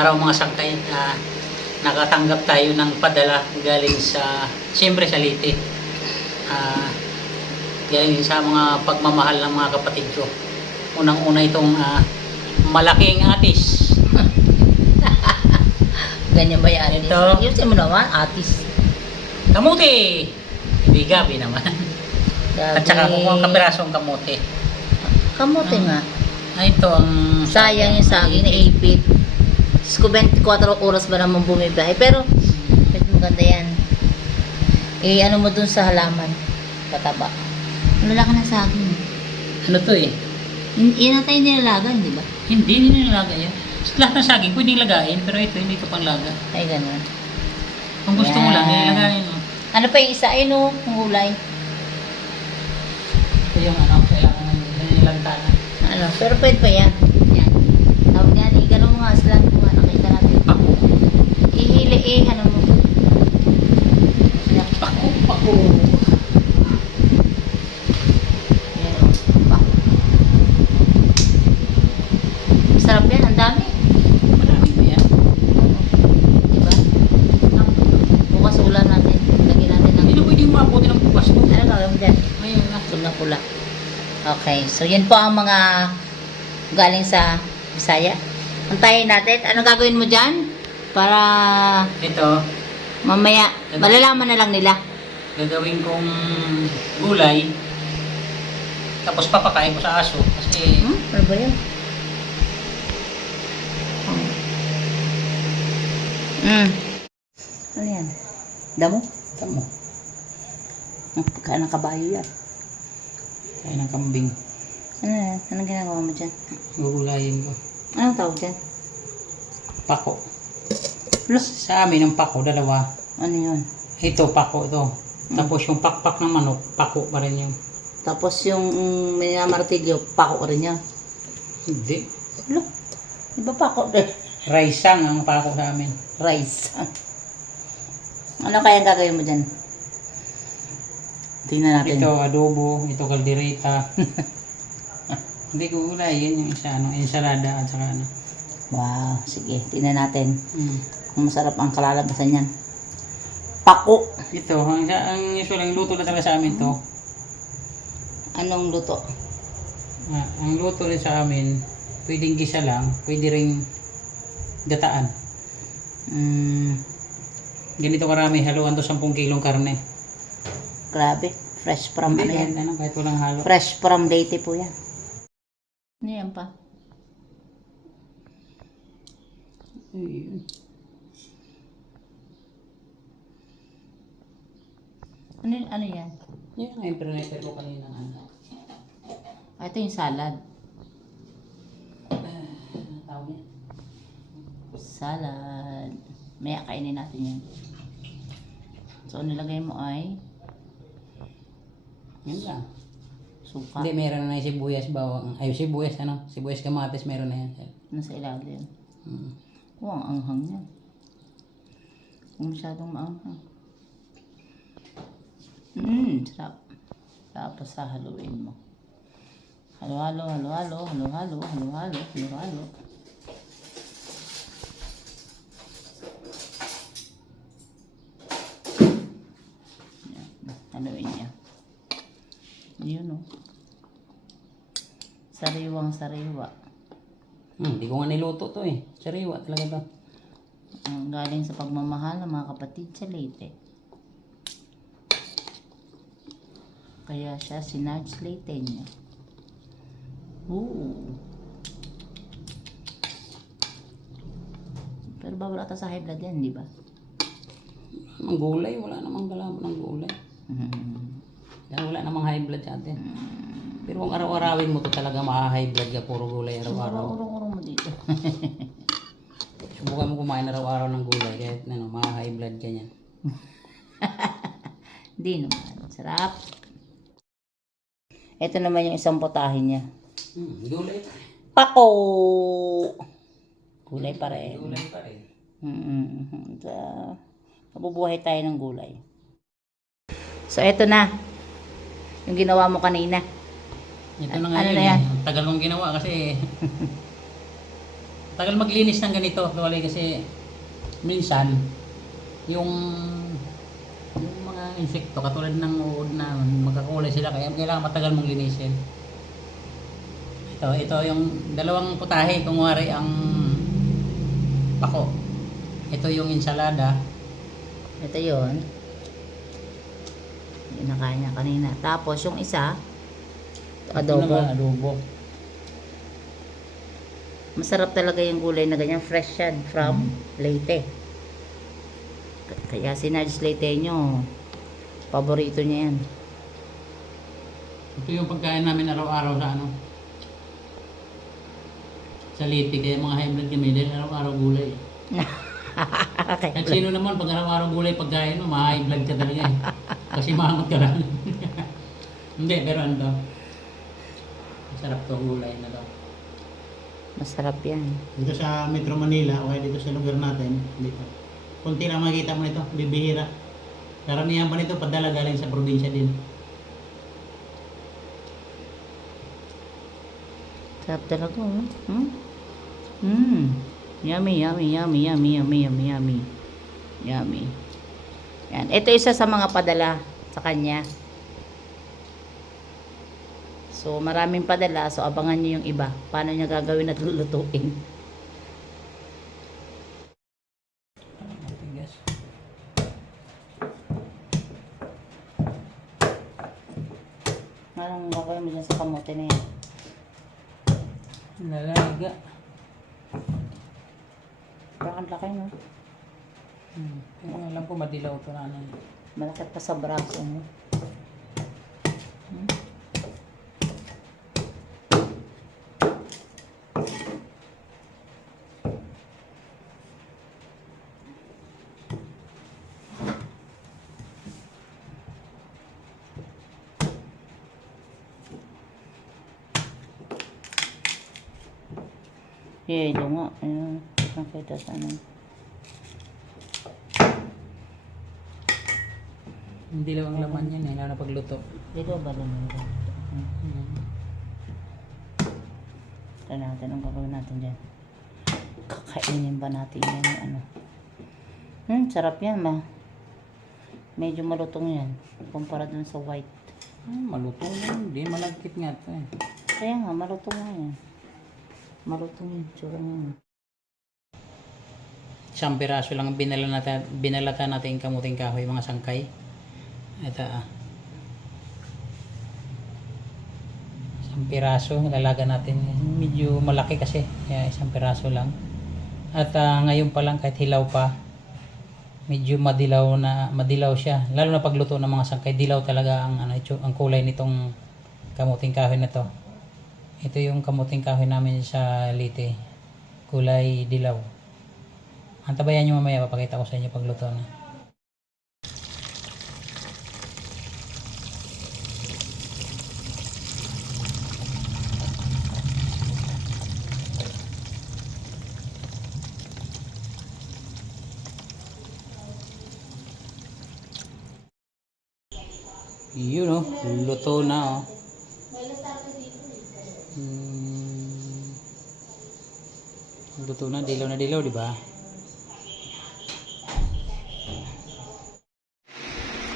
Araw mga sangkay. Ah, nakatanggap tayo ng padala galing sa, siyempre sa Leyte. Ah, galing sa mga pagmamahal ng mga kapatid ko. Unang-una itong ah, malaking atis. Ganyan ba yan? Ito. Yun mo naman, atis. Kamuti! Hindi gabi naman. At saka kung kapirasong kamuti. Kamote Mm. nga. Ah, ito ang... Sayang yung saging na ipit. Diyos ko, 24 oras ba naman bumibiyahe. Pero, bet maganda yan. Eh, ano mo dun sa halaman? Pataba. Lalaki na saging. Ano to eh? Yun yun na tayo nilalagan, di ba? Hindi, hindi nilagay yan. Lahat ng saging pwedeng lagain, pero ito hindi ito pang laga. Ay, ganun. Kung gusto mo lang, nilagayin mo. Ano pa yung isa? Ay, no, ang gulay. Ito yung ano, kailangan ng nilantana. Ano, pero pwede pa yan. Yan. Tawag yan, eh, ganun mo nga, slant mo nga, nakita natin. Pako. Ihili, eh, ano mo. Pako, pako. Yan, oh. Pa. Sarap yan, ang dami. Marami ba yan? Diba? Bukas ulan natin. Lagyan natin ng... Hindi na pwedeng mabuti ng bukas to. Ano gagawin dyan? Ngayon na. Tulog pula. Okay, so yan po ang mga galing sa Bisaya. Antayin natin. Anong gagawin mo dyan? Para Ito, mamaya, malalaman na lang nila. gagawin kong gulay. Tapos papakain ko sa aso. Kasi Hmm? Ano ba yun? Hmm. Ano yan? Damo? mo, Ang pagkaan ng kabayo yan. Kain ng kambing. Ano yan? Anong ginagawa mo dyan? Gugulayin ko. Anong tawag dyan? Pako. Los. Sa amin ang pako, dalawa. Ano yun? Ito, pako ito. Tapos yung pakpak ng manok, pako pa rin yung... Tapos yung mm, may martilyo, pako rin yan. Hindi. Lo, di ba pako din? Raisang ang pako sa amin. Rice. ano kaya gagawin mo dyan? Tingnan natin. Ito, adobo. Ito, kaldereta. Hindi ko gulayin yung isa, ano, ensalada at saka ano. Wow, sige. Tingnan natin. Mm. Kung masarap ang kalalabasan yan. Pako. Ito, ang, ang usual, ang luto na talaga sa amin to. Anong luto? Ah, ang luto rin sa amin, pwedeng gisa lang, pwede ring gataan. Mm, Ganito karami, haluan to 10 kilong karne. Grabe. Fresh from ano Hindi, yan? kahit ano, kahit walang halo. Fresh from Leyte po yan. Ano yan pa? Ayun. Ano, ano yan? Yan ang impregnator ko kanina. Ano. Ah, ito yung salad. Ano tawag niya? Salad. Maya kainin natin yan. So, ang nilagay mo ay Yan lang. suka. Hindi, meron na yung sibuyas, bawang. Ay, sibuyas, ano? Sibuyas kamatis, meron na yan. Nasa ilalim. Mm. Oh, ang anghang yan. Kung masyadong maanghang. Mmm, sarap. Tapos sahaluin mo. Halo-halo, halo-halo, halo-halo, halo-halo, halo-halo. Yan, Haluin niya. Yun o. Sariwang sariwa. Hmm, di ko nga niluto to eh. Sariwa talaga to. Ang galing sa pagmamahal ng mga kapatid sa Leyte. Kaya siya si Nudge Leyte niya. Ooh. Pero bawal ata sa high blood yan, di ba? Ang gulay, wala namang kalaban ng gulay. Mhm. Kaya wala namang high blood sa atin. Pero kung araw-arawin mo to talaga maka-high blood ka, puro gulay araw-araw. Urong-urong mo dito. Subukan mo kumain araw-araw ng gulay, kahit ano, maka-high blood ka niyan. Hindi naman. Sarap. Ito naman yung isang potahe niya. Hmm, gulay pa rin. Pako! Gulay pa rin. Gulay pa rin. Mm-hmm. So, mabubuhay tayo ng gulay. So, eto na. Yung ginawa mo kanina. Ito na nga Ano yun. na yan? eh. Tagal kong ginawa kasi Matagal maglinis ng ganito, kawali kasi minsan yung yung mga insekto katulad ng uod na magkakulay sila kaya kailangan matagal mong linisin. Ito, ito yung dalawang putahe kung wari ang pako. Ito yung ensalada. Ito yun. Yung nakain niya kanina. Tapos yung isa, Ito adobo. naman, adobo. Masarap talaga yung gulay na ganyan. Fresh yan from Leyte. K- Kaya si Nards Leyteño, paborito niya yan. Ito yung pagkain namin araw-araw sa ano. Sa Liti, kaya mga blood kami dahil araw-araw gulay. Kahit sino naman, pag araw-araw gulay pagkain mo, ma-high blood ka talaga eh. Kasi mahamot ka lang. Hindi, pero ano to? Masarap to gulay na to. Masarap yan. Dito sa Metro Manila o kaya dito sa lugar natin, dito. Kunti lang makikita mo nito, bibihira. Karamihan pa nito padala galing sa probinsya din. Sarap talaga. oh. Hmm? Hmm. Yummy, yummy, yummy, yummy, yummy, yummy, yummy. Yummy. Yan. Ito isa sa mga padala sa kanya. So, maraming padala. So, abangan nyo yung iba. Paano niya gagawin at lulutuin. Anong gagawin mo dyan sa kamote na yan? Lalaga. Parang ang laki, no? Hmm. Yung alam ko madilaw to na ano. Malaki pa sa braso mo. Hmm? Eh, ito nga. Ayun. Nakita sa ano. Hindi lang ang laman yan eh, lalo pagluto. Dito ba lumiro? Hmm. Ito natin ang gagawin natin dyan. Kakainin ba natin yan yung ano? Hmm, sarap yan ma. Medyo malutong yan. Kumpara dun sa white. Hmm, maluto yan, hindi malagkit nga to eh. Kaya nga, malutong nga yan. Malutong yun. Tsura nga yun. Isang piraso lang binala natin, binalata natin kamuting kahoy, mga sangkay. Ito ah. Isang piraso, lalaga natin. Medyo malaki kasi, kaya isang piraso lang. At ah, ngayon pa lang, kahit hilaw pa, medyo madilaw na madilaw siya. Lalo na pagluto ng mga sangkay, dilaw talaga ang ano ang kulay nitong kamuting kahoy na to. Ito yung kamuting kahoy namin sa Leyte. Kulay dilaw. Antabayan nyo mamaya, papakita ko sa inyo pagluto na. Yun oh, luto na oh. Hmm. Luto na, dilaw na dilaw, di ba?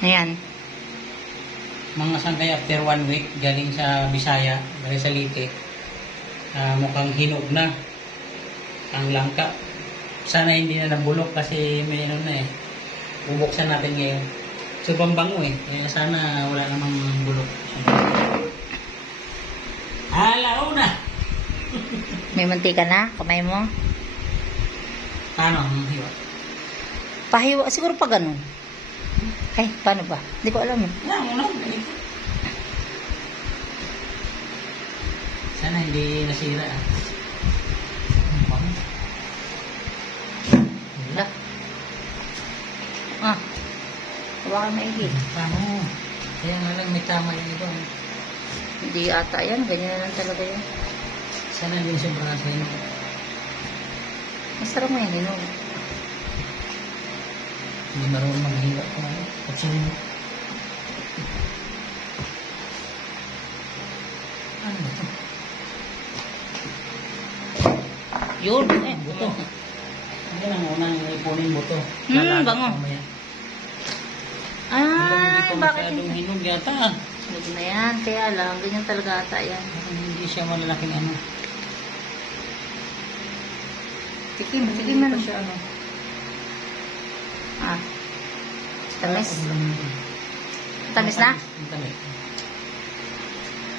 Ayan. Mga sangkay after one week galing sa Bisaya, galing sa Leyte. Ah, mukhang hinog na ang langka. Sana hindi na nabulok kasi may ano na eh. Bubuksan natin ngayon. Sobrang bango eh. Kaya sana wala namang bulok. Alaw na! May mantika na? Kamay mo? Paano ang hiwa? Pahiwa. Siguro pa ganun. Ay, paano ba? Hindi ko alam eh. Wala mo lang. Sana hindi nasira ah. Ang bango. Da. Ah. Hawakan maigi. Tama. Kaya nga lang may tama yung ito. Hindi ata yan. Ganyan na lang talaga yan. Sana hindi siya brasa yun. Masarap mo yan, hinog. Hindi marunong maghiwa ko. At siya Ano ba ito? Yun. Eh, Buto. Yan ang unang ipunin buto. Hmm, bango. mamaya. Pa bakit masyadong hindi? hinog yata. Huwag na yan. Kaya lang, ganyan talaga ata yan. Hindi siya malalaking ano. Tikim, tikim pa siya ano. Ah. Tamis. Tamis na? Tamis.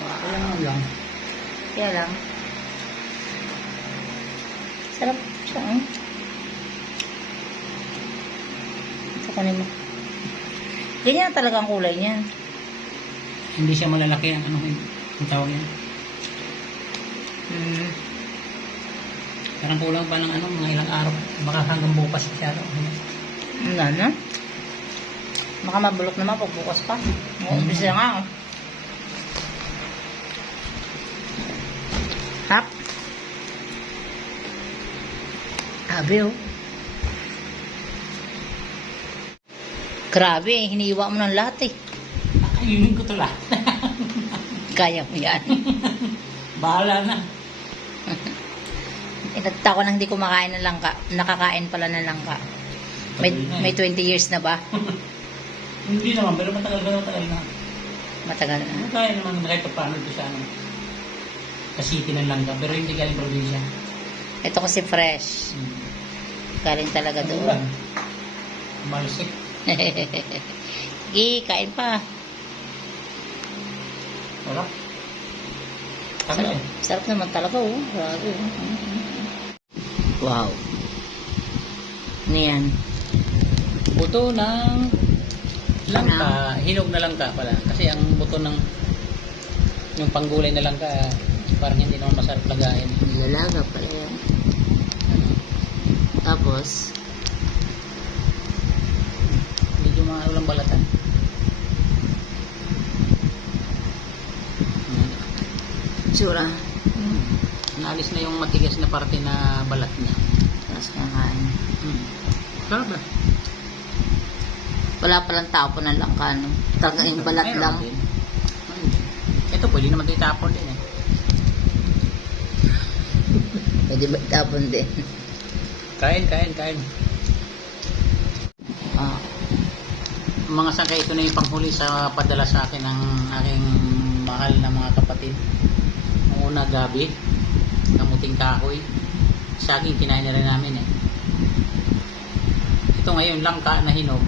Kaya nga lang. Kaya lang. Sarap siya, eh. Sa mo. Ganyan talaga ang kulay niyan. Hindi siya malalaki ang ano ang tawag yan. Hmm. Parang kulang pa ng ano, mga ilang araw. Baka hanggang bukas siya. Wala na. Baka mabulok naman pag bukas pa. Umpis na nga. oh. Hap. Grabe oh. Grabe, eh, hiniwa mo ng lahat eh. Ayunin ko to lahat. Kaya mo yan. Bahala na. Inagta ko nang hindi kumakain ng langka. Nakakain pala ng langka. May, may 20 years na ba? Hindi naman, pero matagal na matagal na. Matagal na. Ano kaya naman kahit pa paano ito sa ano. Sa city ng Langga, pero hindi galing probinsya. Ito kasi fresh. Hmm. Galing talaga Ano doon. Malsik. Sige, kain pa. Wala. Sarap, eh. sarap naman talaga, oh. Grabe, oh. Wow. Ano yan? Buto ng langka, hinog na langka pala. Kasi ang buto ng yung panggulay na langka, parang hindi naman masarap lagayin. Nilalaga pala yan. Tapos, Balatan. Hmm. tsura. Naalis na yung matigas na parte na balat niya. Tapos kakain. Hmm. Sarap ba? Wala palang tapo ng langka, no? Talaga yung balat Meron lang. din. Ito, pwede naman itapon din eh. Pwede ba itapon din? Kain, kain, kain. Ah. Mga sangkay, ito na yung panghuli sa padala sa akin ng aking mahal na mga kapatid. Ang una, gabi. Kamuting kahoy. Saging, kinain na rin namin eh. Ito ngayon, langka na hinog.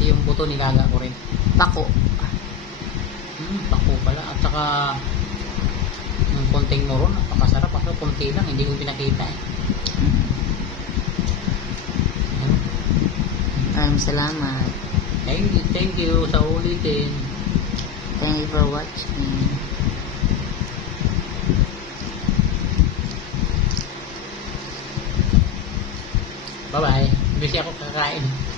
Ito yung buto nilaga ko rin. Pako. Hmm, bako pala. At saka yung konting moron, napakasarap. Ako konti lang, hindi ko pinakita eh. Maraming salamat. Thank you, thank you sa ulitin. Thank you for watching. Bye-bye. Busy ako kakain.